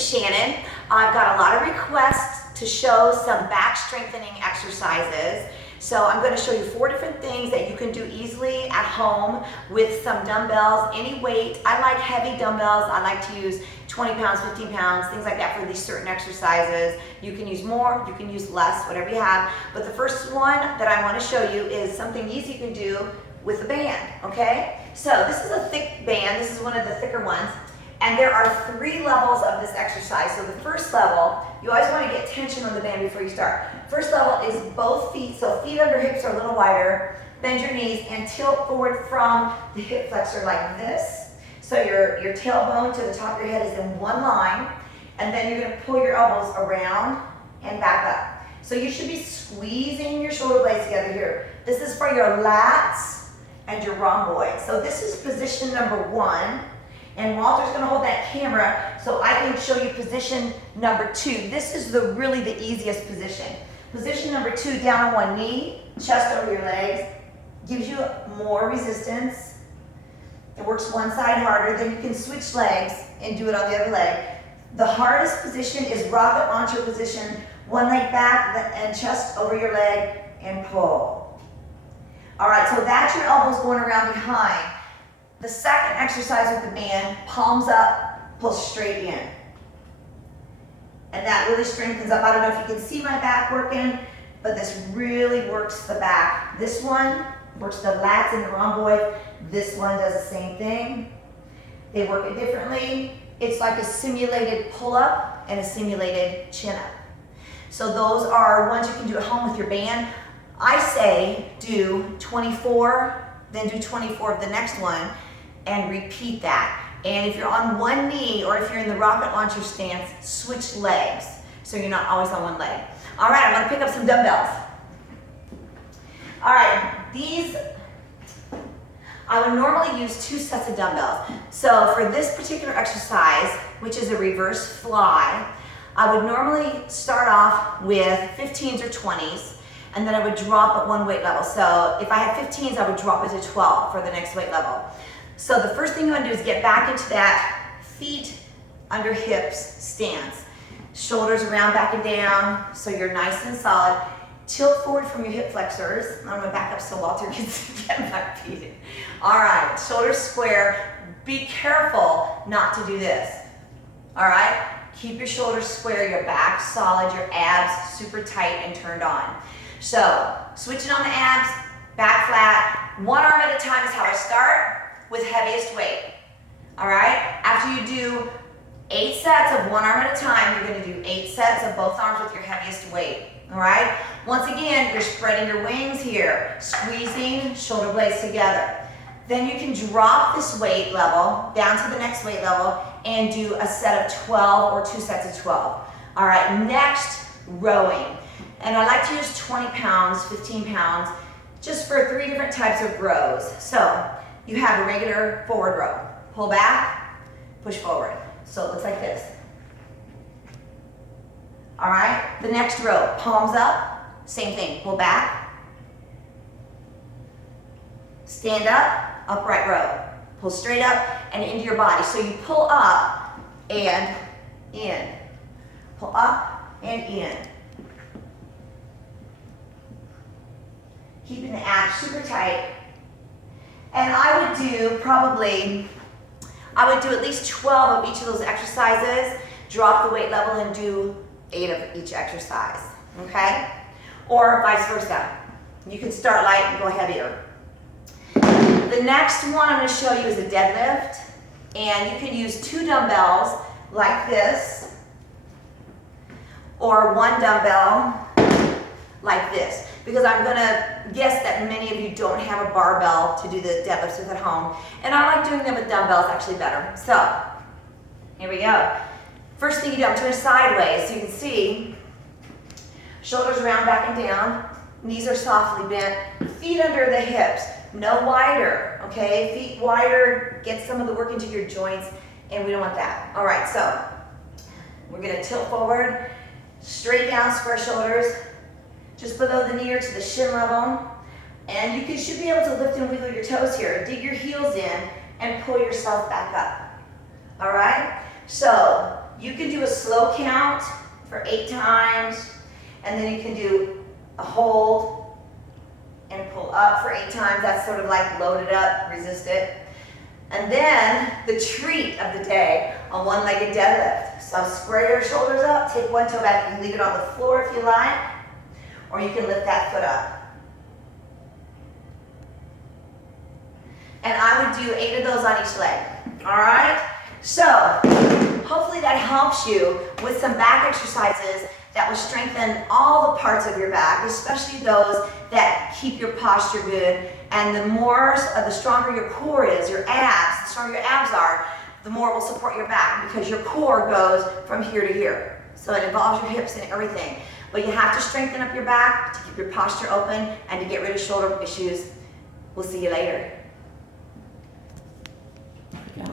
is Shannon. I've got a lot of requests to show some back strengthening exercises. So I'm going to show you 4 different things that you can do easily at home with some dumbbells, any weight. I like heavy dumbbells. I like to use 20 pounds, 15 pounds, things like that for these certain exercises. You can use more, you can use less, whatever you have. But the first one that I want to show you is something easy you can do with a band, okay? So this is a thick band. This is one of the thicker ones. And there are 3 levels of this exercise. So the first level, you always want to get tension on the band before you start. First level is both feet, so feet under hips are a little wider. Bend your knees and tilt forward from the hip flexor like this. So your tailbone to the top of your head is in one line. And then you're going to pull your elbows around and back up. So you should be squeezing your shoulder blades together here. This is for your lats and your rhomboids. So this is position number 1. And Walter's going to hold that camera so I can show you position number 2. This is really the easiest position. Position number 2, down on one knee, chest over your legs, gives you more resistance. It works one side harder, then you can switch legs and do it on the other leg. The hardest position is rocket launcher position, one leg back and chest over your leg and pull. All right, so that's your elbows going around behind. The second exercise with the band, palms up, pull straight in. And that really strengthens up. I don't know if you can see my back working, but this really works the back. This one works the lats and the rhomboid. This one does the same thing. They work it differently. It's like a simulated pull-up and a simulated chin-up. So those are ones you can do at home with your band. I say do 24, then do 24 of the next one, and repeat that. And if you're on one knee or if you're in the rocket launcher stance, switch legs so you're not always on one leg. All right, I'm gonna pick up some dumbbells. All right, these, I would normally use 2 sets of dumbbells. So for this particular exercise, which is a reverse fly, I would normally start off with 15s or 20s, and then I would drop at one weight level. So if I had 15s, I would drop it to 12 for the next weight level. So the first thing you want to do is get back into that feet under hips stance. Shoulders around, back and down, so you're nice and solid. Tilt forward from your hip flexors. I'm going to back up so Walter can get my feet in. All right, shoulders square. Be careful not to do this. All right, keep your shoulders square, your back solid, your abs super tight and turned on. So switching on the abs, back flat. One arm at a time is how I start, with heaviest weight. All right, after you do 8 sets of one arm at a time, you're going to do 8 sets of both arms with your heaviest weight. All right, once again, you're spreading your wings here, squeezing shoulder blades together. Then you can drop this weight level down to the next weight level and do a set of 12 or 2 sets of 12. All right, next, rowing. And I like to use 20 pounds, 15 pounds, just for 3 different types of rows. So you have a regular forward row. Pull back, push forward. So it looks like this. All right, the next row, palms up, same thing. Pull back, stand up, upright row. Pull straight up and into your body. So you pull up and in. Pull up and in. Keeping the abs super tight. And I would do at least 12 of each of those exercises, drop the weight level and do 8 of each exercise, okay? Or vice versa. You can start light and go heavier. The next one I'm gonna show you is a deadlift, and you can use 2 dumbbells like this, or 1 dumbbell like this, because I'm gonna guess that many of you don't have a barbell to do the deadlifts with at home, and I like doing them with dumbbells actually better. So, here we go. First thing you do, I'm turning sideways, so you can see, shoulders around, back and down, knees are softly bent, feet under the hips, no wider, okay? Feet wider, get some of the work into your joints, and we don't want that. All right, so, we're gonna tilt forward, straight down, square shoulders, just below the knee or to the shin level. And you should be able to lift and wiggle your toes here. Dig your heels in and pull yourself back up. All right? So you can do a slow count for 8 times, and then you can do a hold and pull up for 8 times. That's sort of like load it up, resist it. And then the treat of the day, a one-legged deadlift. So square your shoulders up, take one toe back. You can leave it on the floor if you like, or you can lift that foot up. And I would do 8 of those on each leg, all right? So hopefully that helps you with some back exercises that will strengthen all the parts of your back, especially those that keep your posture good. And the stronger your core is, your abs, the stronger your abs are, the more it will support your back, because your core goes from here to here. So it involves your hips and everything. But you have to strengthen up your back to keep your posture open and to get rid of shoulder issues. We'll see you later.